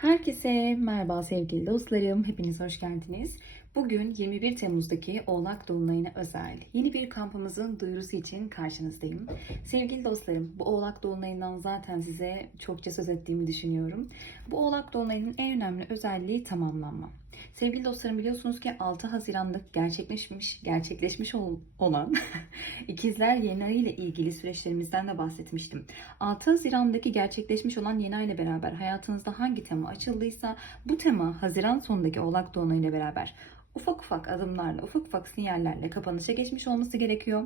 Herkese merhaba sevgili dostlarım. Hepiniz hoş geldiniz. Bugün 21 Temmuz'daki Oğlak Dolunay'ına özel yeni bir kampımızın duyurusu için karşınızdayım. Sevgili dostlarım, bu Oğlak Dolunay'ından zaten size çokça söz ettiğimi düşünüyorum. Bu Oğlak Dolunay'ın en önemli özelliği tamamlanma. Sevgili dostlarım biliyorsunuz ki 6 Haziran'da gerçekleşmiş, gerçekleşmiş ol- olan ikizler yeni ay ile ilgili süreçlerimizden de bahsetmiştim. 6 Haziran'daki gerçekleşmiş olan yeni ay ile beraber hayatınızda hangi tema açıldıysa bu tema Haziran sonundaki Oğlak Dolunay ile beraber ufak ufak adımlarla, ufak ufak sinyallerle kapanışa geçmiş olması gerekiyor.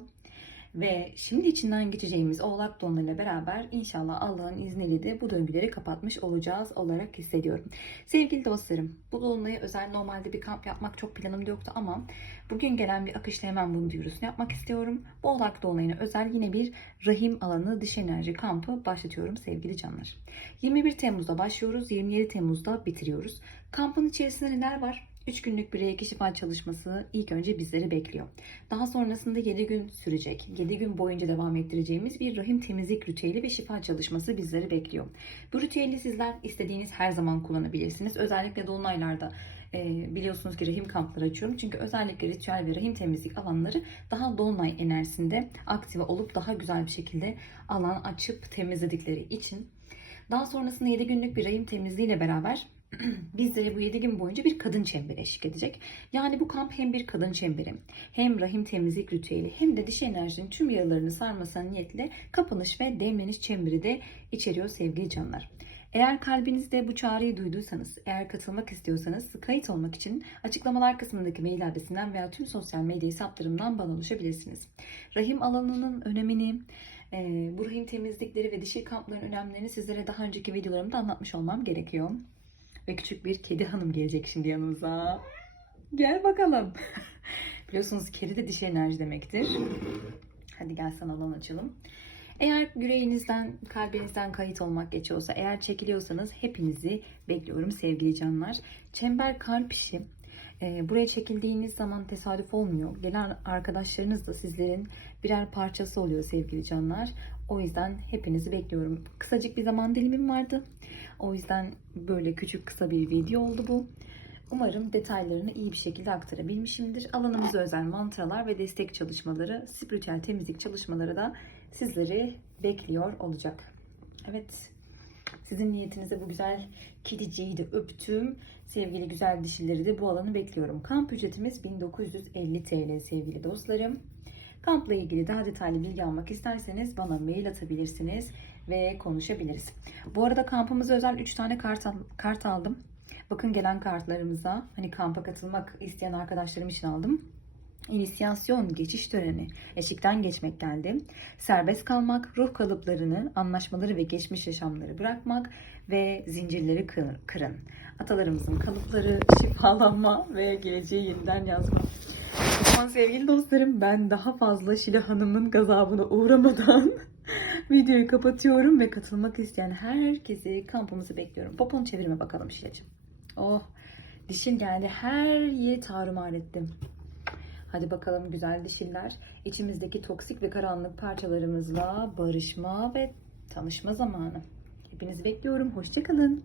Ve şimdi içinden geçeceğimiz Oğlak Dolunay ile beraber inşallah Allah'ın izniyle de bu döngüleri kapatmış olacağız olarak hissediyorum. Sevgili dostlarım, bu Dolunay'a özel normalde bir kamp yapmak çok planımda yoktu ama bugün gelen bir akışla hemen bunu duyurusunu yapmak istiyorum. Bu Oğlak Dolunay'ına özel yine bir rahim alanı dış enerji kampı başlatıyorum sevgili canlar. 21 Temmuz'da başlıyoruz, 27 Temmuz'da bitiriyoruz. Kampın içerisinde neler var? 3 günlük bir reiki şifa çalışması ilk önce bizleri bekliyor. Daha sonrasında 7 gün sürecek, 7 gün boyunca devam ettireceğimiz bir rahim temizlik ritüeli ve şifa çalışması bizleri bekliyor. Bu ritüeli sizler istediğiniz her zaman kullanabilirsiniz. Özellikle dolunaylarda e, biliyorsunuz ki rahim kampları açıyorum. Çünkü özellikle ritüel ve rahim temizlik alanları daha dolunay enerjisinde aktive olup daha güzel bir şekilde alan açıp temizledikleri için. Daha sonrasında 7 günlük bir rahim temizliğiyle beraber bizlere bu 7 gün boyunca bir kadın çemberi eşlik edecek. Yani bu kamp hem bir kadın çemberi, hem rahim temizlik ritüeli, hem de dişi enerjinin tüm yaralarını sarmasına niyetle kapanış ve demleniş çemberi de içeriyor sevgili canlar. Eğer kalbinizde bu çağrıyı duyduysanız, eğer katılmak istiyorsanız kayıt olmak için açıklamalar kısmındaki mail adresinden veya tüm sosyal medya hesaplarımdan bana ulaşabilirsiniz. Rahim alanının önemini, e, bu rahim temizlikleri ve dişi kampların önemlerini sizlere daha önceki videolarımda anlatmış olmam gerekiyor. Ve küçük bir kedi hanım gelecek şimdi yanımıza. Gel bakalım. Biliyorsunuz kedi de dişi enerji demektir. Hadi gel sana alan açalım. Eğer yüreğinizden, kalbinizden kayıt olmak geçiyorsa, eğer çekiliyorsanız hepinizi bekliyorum sevgili canlar. Çember kalp işi. Ee, buraya çekildiğiniz zaman tesadüf olmuyor. Gelen arkadaşlarınız da sizlerin birer parçası oluyor sevgili canlar. O yüzden hepinizi bekliyorum. Kısacık bir zaman dilimim vardı. O yüzden böyle küçük kısa bir video oldu bu. Umarım detaylarını iyi bir şekilde aktarabilmişimdir. Alanımıza özel mantralar ve destek çalışmaları, spiritüel temizlik çalışmaları da sizleri bekliyor olacak. Evet, sizin niyetinize bu güzel kediciyi de öptüm. Sevgili güzel dişileri de bu alanı bekliyorum. Kamp ücretimiz 1950 TL sevgili dostlarım. Kampla ilgili daha detaylı bilgi almak isterseniz bana mail atabilirsiniz ve konuşabiliriz. Bu arada kampımıza özel 3 tane kart, kart aldım. Bakın gelen kartlarımıza hani kampa katılmak isteyen arkadaşlarım için aldım. İnisiyasyon, geçiş töreni, eşikten geçmek geldi. Serbest kalmak, ruh kalıplarını, anlaşmaları ve geçmiş yaşamları bırakmak ve zincirleri kır- kırın. Atalarımızın kalıpları, şifalanma ve geleceği yeniden yazma. O zaman sevgili dostlarım ben daha fazla Şile Hanım'ın gazabına uğramadan videoyu kapatıyorum ve katılmak isteyen herkesi kampımızı bekliyorum. Poponu çevirme bakalım Şile'cim. Oh dişin geldi her yeri tarumar ettim. Hadi bakalım güzel dişiller. İçimizdeki toksik ve karanlık parçalarımızla barışma ve tanışma zamanı. Hepinizi bekliyorum. Hoşçakalın.